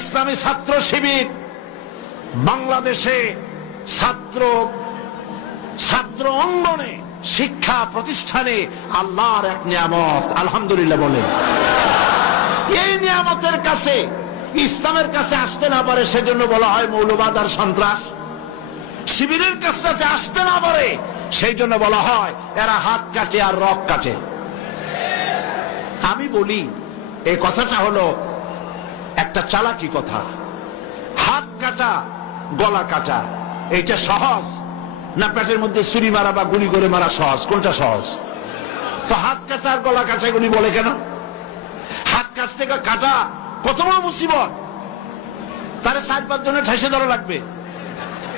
ইসলামী ছাত্র শিবির বাংলাদেশে ছাত্র অঙ্গনে শিক্ষা প্রতিষ্ঠানে আল্লাহর এক নিয়ামত, আলহামদুলিল্লাহ বলেন। এই নিয়ামতের কাছে, ইসলামের কাছে আসতে না পারে সেজন্য বলা হয় মৌলবাদ আর সন্ত্রাস। শিবিরের কাছে আসতে না পারে সেই জন্য বলা হয় এরা হাত কাটে আর রক কাটে। আমি বলি এই কথাটা হলো একটা চালাকি কথা। হাত কাটা গলা কাটা এইটা সহজ না পেটের মধ্যে ছুরি মারা বা গুলি করে মারা সহজ? কোনটা সহজ? তো হাত কাটা আর গলা কাটা গুলি বলে কেন? হাত কাটতে কাটা কত বড় মুসিবত, তারে 4-5 জনের ঠেসে ধরা লাগবে।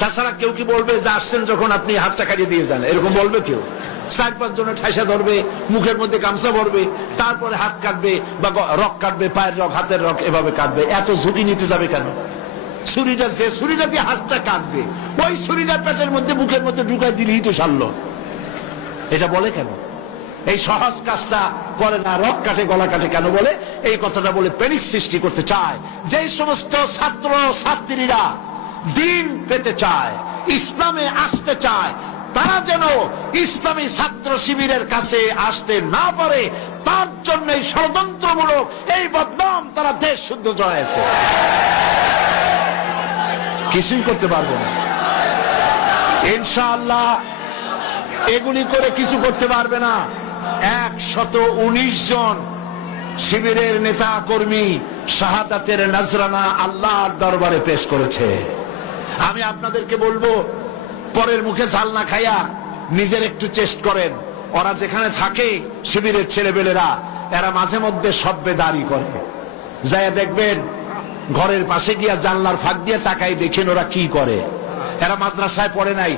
তাছাড়া কেউ কি বলবে যে আসছেন যখন আপনি হাতটা কাটিয়ে দিয়ে যান, এরকম বলবে কেউ? 4-5 জনের ঠেসা ধরবে, মুখের মধ্যে গামছা ভরবে, তারপরে হাত কাটবে বা রক কাটবে, পায়ের রক হাতের রক এভাবে কাটবে। এত ঝুঁকি নিতে যাবে কেন? ছুরিটা, যে ছুরিটা দিয়ে হাতটা কাটবে ওই ছুরিটা পেটের মধ্যে মুখের মধ্যে ঢুকাই দিলেই তো সারলো। এটা বলে কেন? এই সহজ কাজটা করে না, রক কাটে গলা কাটে কেন বলে? এই কথাটা বলে প্যানিক সৃষ্টি করতে চায়। যে সমস্ত ছাত্র ছাত্রীরা দিন পেতে চায়, ইসলামে আসতে চায়, তারা যেন ইসলামী ছাত্র শিবিরের কাছে আসতে না পারে তার জন্য ষড়যন্ত্রমূলক এই বদনাম তারা দেশ শুদ্ধ জড়াইছে। কিছুই করতে পারবে না ইনশাআল্লাহ, এগুলি করে কিছু করতে পারবে না। 119 জন শিবিরের নেতা কর্মী শাহাদাতের নজরানা আল্লাহর দরবারে পেশ করেছে। আমি আপনাদেরকে বলবো পরের মুখে ঝাল না খাইয়া নিজের একটু চেষ্টা করেন। ওরা যেখানে থাকে শিবিরের ছেলেবেলেরা, এরা মাঝে মধ্যে সব্বেদারি করে, যাই দেখবেন ঘরের পাশে গিয়া জানলার ফাঁক দিয়ে তাকাই দেখেন ওরা কি করে। এরা মাদ্রাসায় পড়ে নাই,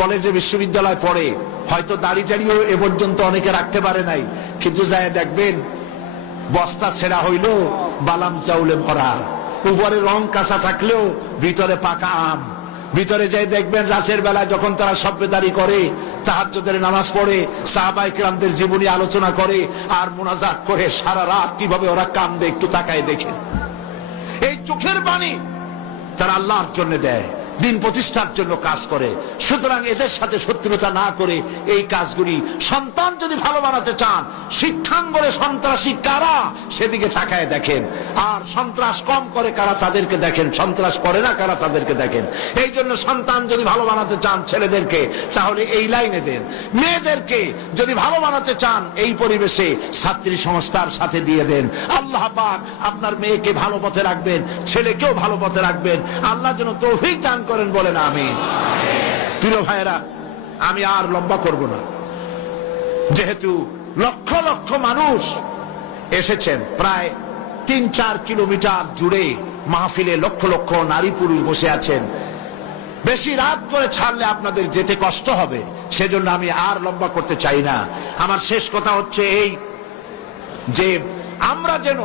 কলেজে বিশ্ববিদ্যালয় পড়ে, হয়তো দাড়ি টাড়িও এ পর্যন্ত অনেকে রাখতে পারে নাই, কিন্তু যাই দেখবেন বস্তা ছেঁড়া হইল বালাম চাউলে ভরা, উপরে রং কাঁচা থাকলেও ভিতরে পাকা আম। ভিতরে যাই দেখবেন রাতের বেলায় যখন তারা সব্বেদারি করে, তাহাজ্জুদের নামাজ পড়ে, সাহাবায়ে কেরামদের জীবনী আলোচনা করে আর মুনাজাত করে, সারা রাত কিভাবে ওরা কান্দে একটু তাকায় দেখে। এই চোখের বাণী তারা আল্লাহর জন্য দেয়, দিন প্রতিষ্ঠার জন্য কাজ করে। সুতরাং এদের সাথে শত্রুতা না করে এই কাজগুলি, সন্তান যদি ভালো বানাতে চান, শিক্ষাঙ্গনে সন্ত্রাসী কারা সেদিকে তাকায় দেখেন, আর সন্ত্রাস কম করে কারা তাদেরকে দেখেন, সন্ত্রাস করে না কারা তাদেরকে দেখেন। এই জন্য সন্তান যদি ভালো বানাতে চান ছেলেদেরকে, তাহলে এই লাইনে দেন। মেয়েদেরকে যদি ভালো বানাতে চান এই পরিবেশে ছাত্রী সংস্থার সাথে দিয়ে দেন। আল্লাহ পাক আপনার মেয়েকে ভালো পথে রাখবেন, ছেলেকেও ভালো পথে রাখবেন। আল্লাহ যেন তৌফিক দান করেন, বলেন আমিন। প্রিয় ভাইয়েরা, আমি আর লম্বা করব না, যেহেতু লক্ষ লক্ষ মানুষ এসেছেন, প্রায় 3-4 কিলোমিটার জুড়ে মাহফিলে লক্ষ লক্ষ নারী পুরুষ বসে আছেন। বেশি রাত করে ছাড়লে আপনাদের যেতে কষ্ট হবে, সেজন্য আমি আর লম্বা করতে চাই না। আমার শেষ কথা হচ্ছে এই যে আমরা যেন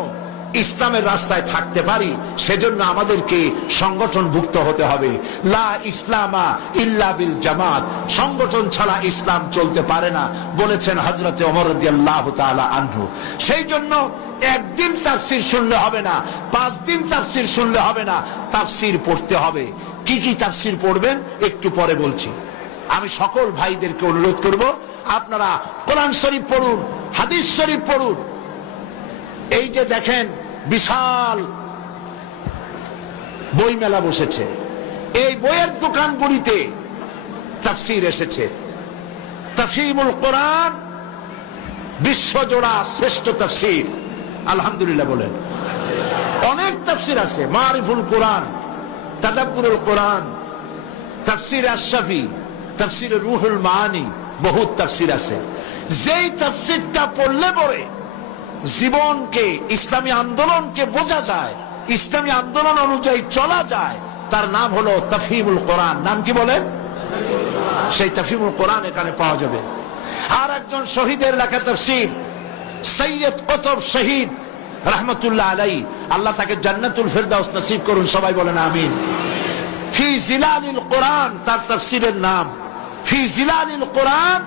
ইসলামের রাস্তায় থাকতে পারি, সেজন্য আমাদেরকে সংগঠনভুক্ত হতে হবে। লা ইসলামা ইল্লা বিল জামাত, সংগঠন ছাড়া ইসলাম চলতে পারে না বলেছেন হযরত ওমর রাদিয়াল্লাহু তাআলা আনহু। সেই জন্য একদিন তাফসীর শুনলে হবে না, 5 দিন তাফসীর শুনলে হবে না, তাফসীর পড়তে হবে। কি কি তাফসীর পড়বেন একটু পরে বলছি। আমি সকল ভাইদেরকে অনুরোধ করব, আপনারা কোরআন শরীফ পড়ুন, হাদিস শরীফ পড়ুন। এই যে দেখেন বিশাল বই মেলা বসেছে, এই বইয়ের দোকানগুলিতে তাফসীর এসেছে। তাফসীরুল কোরআন বিশ্বজোড়া শ্রেষ্ঠ তাফসীর, আলহামদুলিল্লাহ বলেন। অনেক তাফসীর আছে, মারিফুল কোরআন, তাদাব্বুরুল কোরআন, তাফসীর আশ-শাফি, তাফসীর রুহুল মাআনি, বহুত তাফসীর আছে। যেই তাফসীরটা পড়লে পরে জীবনকে, ইসলামী আন্দোলনকে বোঝা যায়, ইসলামী আন্দোলন অনুযায়ী চলা যায়, তার নাম হলো তাফহিমুল কোরআন। নাম কি বলেন? সেই তাফহিমুল কোরআন এখানে পাওয়া যাবে। আর একজন শহীদের লেখা তাফসীর, সৈয়দ কুতুব শহীদ রাহমাতুল্লাহ আলাইহি, আল্লাহ তাকে জান্নাতুল ফেরদাউস নসিব করুন, সবাই বলেন আমিন। ফি জিলালিল কোরআন তার তাফসীরের নাম। ফি জিলালিল কোরআন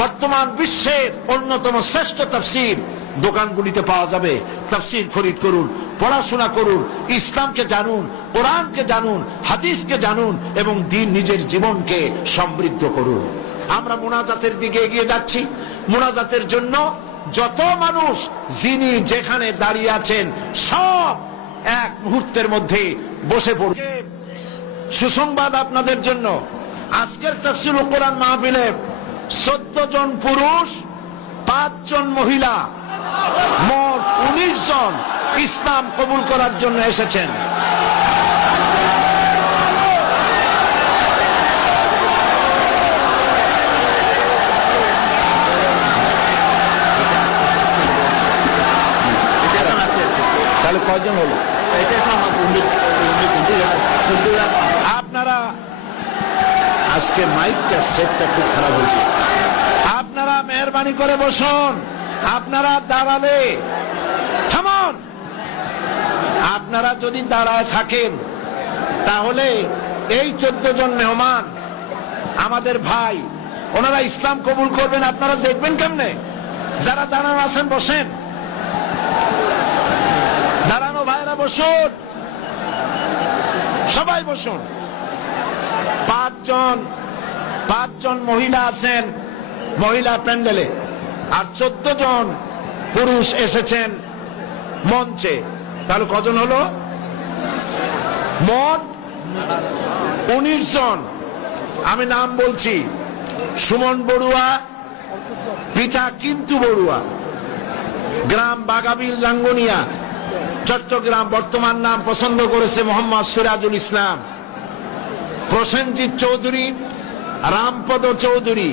বর্তমান বিশ্বের অন্যতম শ্রেষ্ঠ তাফসীর, দোকানগুলিতে পাওয়া যাবে। তাফসীর খরিদ করুন, পড়াশোনা করুন, ইসলামকে জানুন, কোরআনকে জানুন, হাদিসকে জানুন এবং দিন নিজের জীবনকে সমৃদ্ধ করুন। আমরা মুনাজাতের দিকে এগিয়ে যাচ্ছি। মুনাজাতের জন্য যত মানুষ যিনি যেখানে দাঁড়িয়ে আছেন সব এক মুহূর্তের মধ্যে বসে পড়বে। সুসংবাদ আপনাদের জন্য, আজকের তাফসীরুল কোরআন মাহফিলে 14 জন পুরুষ, 5 জন মহিলা, মোট 19 জন ইসলাম কবুল করার জন্য এসেছেন। তাহলে কয়জন হলো? আপনারা আজকে মাইকটা সেটটা খুব খারাপ হয়েছে, আপনারা মেহরবানি করে বসুন। আপনারা দাঁড়ালে থামুন। আপনারা যদি দাঁড়ায় থাকেন তাহলে এই 14 জন মেহমান আমাদের ভাই, ওনারা ইসলাম কবুল করবেন, আপনারা দেখবেন কেমনে? যারা দাঁড়ানো আছেন বসেন, দাঁড়ানো ভাইরা বসুন, সবাই বসুন। 5 জন মহিলা আছেন মহিলা প্যান্ডেলে, আর 14 জন পুরুষ এসেছেন মঞ্চে। তাহলে কজন হলো? মোট 19 জন। আমি নাম বলছি: সুমন বড়ুয়া, পিতা কিন্তু বড়ুয়া, গ্রাম বাগাবিল রাঙ্গুনিয়া, চট্টগ্রাম। বর্তমান নাম পছন্দ করেছে মোহাম্মদ সিরাজুল ইসলাম। প্রসেনজিৎ চৌধুরী, রামপদ চৌধুরী,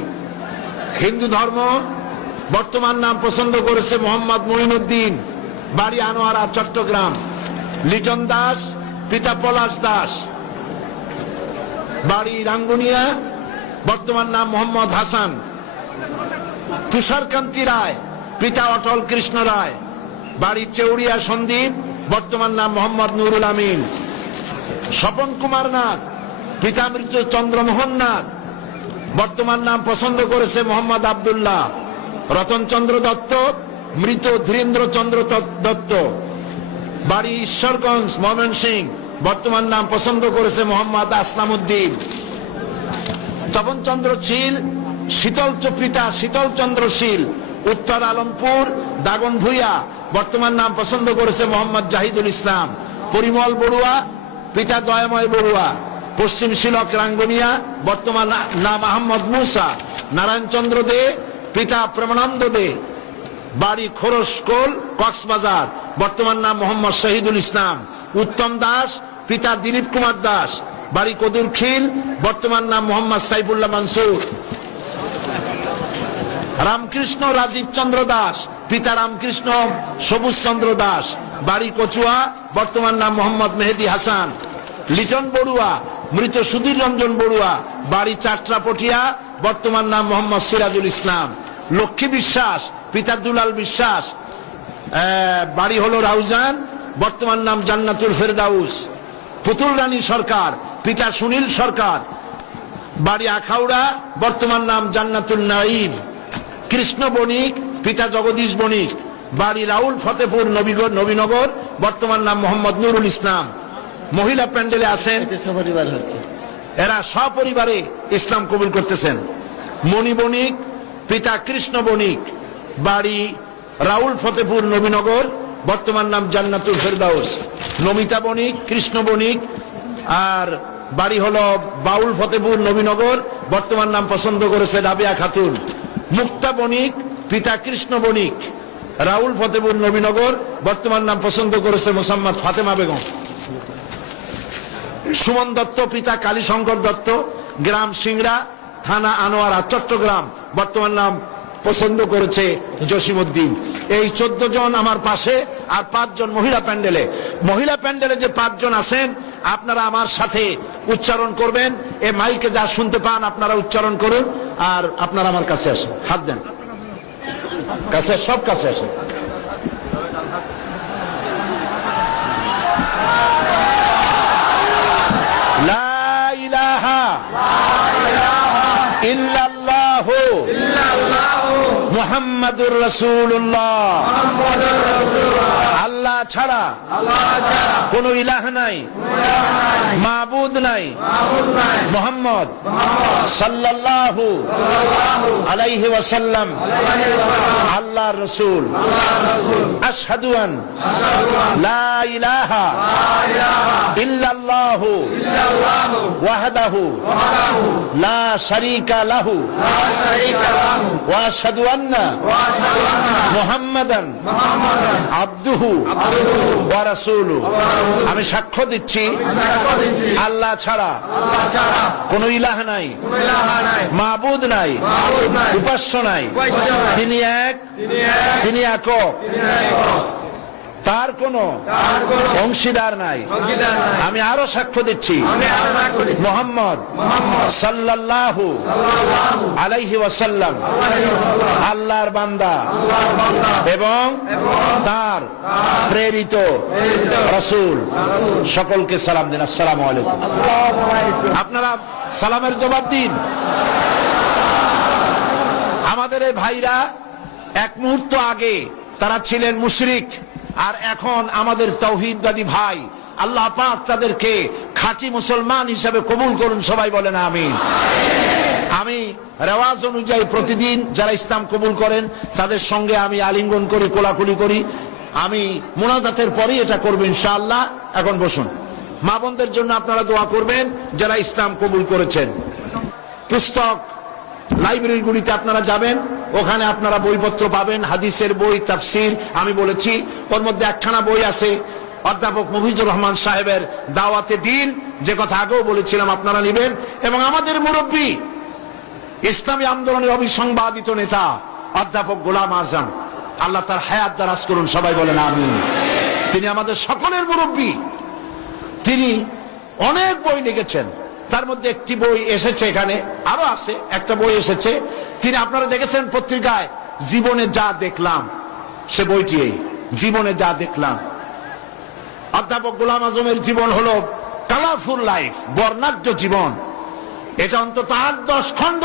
হিন্দু ধর্ম। বর্তমান নাম পছন্দ করেছে মোহাম্মদ মঈনুদ্দিন, বাড়ি আনোয়ারা, চট্টগ্রাম। লিটন দাস, পিতা পলাশ দাস, বাড়ি রাঙ্গুনিয়া, বর্তমান নাম মোহাম্মদ হাসান। তুষারকান্তি রায়, পিতা অটল কৃষ্ণ রায়, বাড়ি চেউড়িয়া সন্দ্বীপ, বর্তমান নাম মোহাম্মদ নুরুল আমিন। স্বপন কুমার নাথ, পিতা মৃত চন্দ্রমোহন নাথ, বর্তমান নাম পছন্দ করেছে মোহাম্মদ আব্দুল্লাহ। রতন চন্দ্র দত্ত, মৃত ধীরেন্দ্র চন্দ্র দত্ত, বাড়ি ঈশ্বরগঞ্জ, ময়মনসিংহ, বর্তমান নাম পছন্দ করেছে মোহাম্মদ আসলাম উদ্দিন। তপন চন্দ্র শীল, পিতা শীতল চন্দ্র শীল, উত্তর আলমপুর, দাগন ভুইয়া, বর্তমান নাম পছন্দ করেছে মোহাম্মদ জাহিদুল ইসলাম। পরিমল বড়ুয়া, পিতা দয়াময় বড়ুয়া, পশ্চিম শিলক রাঙ্গুনিয়া, বর্তমান নাম আহমদ মুসা। নারায়ণ চন্দ্র দে, পিতা প্রেমানন্দ দে, বাড়ি খোরশকোল, কক্সবাজার, বর্তমান নাম মোহাম্মদ শহীদুল ইসলাম। উত্তম দাস, পিতা দিলীপ কুমার দাস, বাড়ি কদুরখিল, বর্তমান নাম মোহাম্মদ সাইফুল্লাহ মানসুর। রামকৃষ্ণ রাজীব চন্দ্র দাস, পিতা রামকৃষ্ণ সবুজ চন্দ্র দাস, বাড়ি কচুয়া, বর্তমান নাম মোহাম্মদ মেহেদি হাসান। লিটন বড়ুয়া, মৃত সুধীর রঞ্জন বড়ুয়া, বাড়ি চাট্রাপটিয়া, বর্তমান নাম মোহাম্মদ সিরাজুল ইসলাম। লক্ষ্মী বিশ্বাস, পিতা দুলাল বিশ্বাস, বাড়ি হলো রাউজান, বর্তমান নাম জান্নাতুল ফেরদাউস। পুতুল রানী সরকার, পিতা সুনীল সরকার, বাড়ি আখাউড়া, বর্তমান নাম জান্নাতুল নাঈম। কৃষ্ণ বণিক, পিতা জগদীশ বণিক, বাড়ি রাউল ফতেপুর নবীনগর, বর্তমান নাম মোহাম্মদ নুরুল ইসলাম। মহিলা প্যান্ডেলে আছেন, এরা সপরিবারে ইসলাম কবুল করতেছেন। মণি বণিক, পিতা কৃষ্ণ বণিক, বাড়ি রাউল ফতেপুর নবীনগর, বর্তমান নাম জান্নাতুল ফেরদাউস। নমিতা বণিক, কৃষ্ণ বণিক, আর বাড়ি হলো বাউল ফতেপুর নবীনগর, বর্তমান নাম পছন্দ করেছে রাবিয়া খাতুন। মুক্তা বণিক, পিতা কৃষ্ণ বণিক, রাউল ফতেপুর নবীনগর, বর্তমান নাম পছন্দ করেছে মোসাম্মদ ফাতেমা বেগম। সুমন দত্ত, পিতা কালীশঙ্কর দত্ত, গ্রাম সিংড়া, থানা আনোয়ারা, চট্টগ্রাম, বর্তমান নাম পছন্দ করেছে জসিমউদ্দিন। এই 14 জন আমার পাশে, আর 5 জন মহিলা প্যান্ডেলে। মহিলা প্যান্ডেলে যে 5 জন আছেন, আপনারা আমার সাথে উচ্চারণ করবেন। এ মাইকে যা শুনতে পান আপনারা উচ্চারণ করুন, আর আপনারা আমার কাছে আসেন, হাত দেন, কাছে, সব কাছে আসেন। লা ইলাহা ইল্লাল্লাহু মুহাম্মাদুর রাসূলুল্লাহ। আল্লাহ ছাড়া কোনো ইলাহ নাই, মাবুদ নাই, মুহাম্মদ সাল্লাল্লাহু আলাইহি ওয়াসাল্লাম আল্লাহর রাসূল। আশহাদু আন লা ইলাহা ইল্লাল্লাহু ওয়াহদাহু লা শারীকা লাহু ওয়া আশহাদু আন্না মুহাম্মাদান আবদুহু ওয়া রাসূলুহু। আমি সাক্ষ্য দিচ্ছি আল্লাহ ছাড়া কোন ইলাহ নাই, মাবুদ নাই, উপাস্য নাই, তিনি এক, তিনি একক, তার কোনো অংশীদার নাই। আমি আরো সাক্ষ্য দিচ্ছি মুহাম্মদ সাল্লাল্লাহু আলাইহি ওয়াসাল্লাম আল্লাহর বান্দা এবং তার প্রেরিত রাসূল। সকলকে সালাম দিন, আসসালামু আলাইকুম। আপনারা সালামের জবাব দিন। আমাদের এই ভাইরা এক মুহূর্ত আগে তারা ছিলেন মুশরিক, আর এখন আমাদের তাওহীদবাদী ভাই। আল্লাহ পাক তাদেরকে খাঁটি মুসলমান হিসেবে কবুল করুন, সবাই বলেন আমিন। আমি রেওয়াজ অনুযায়ী প্রতিদিন যারা ইসলাম কবুল করেন তাদের সঙ্গে আমি আলিঙ্গন করি, কোলাকুলি করি। আমি মুনাজাতের পরেই এটা করব ইনশাআল্লাহ। এখন বসুন। মা বোনদের জন্য আপনারা দোয়া করবেন যারা ইসলাম কবুল করেছেন। পুস্তক লাইব্রেরিগুলিতে আপনারা যাবেন, ওখানে আপনারা বইপত্র পাবেন, হাদিসের বই, তাফসীর। আমি বলেছি ওর মধ্যে একখানা বই আছে অধ্যাপক মফিজুর রহমান সাহেবের দাওয়াতে দ্বীন, যে কথা আগেও বলেছিলাম আপনারা নেবেন। এবং আমাদের মুরব্বী, ইসলামী আন্দোলনের অবিসংবাদিত নেতা অধ্যাপক গোলাম আজম, আল্লাহ তার হায়াত দারাজ করুন, সবাই বলেন আমিন। তিনি আমাদের সকলের মুরব্বী। তিনি অনেক বই লিখেছেন, তার মধ্যে একটি বই এসেছে, এখানে আরো আছে, একটা বই এসেছে। তিনি আপনারা দেখেছেন পত্রিকায়, জীবনে যা দেখলাম, সে বইটি এই জীবনে যা দেখলাম। অধ্যাপক গোলাম আজমের জীবন হলো কালারফুল লাইফ, বর্ণাঢ্য জীবন। এটা অন্তত 8-10 খণ্ড।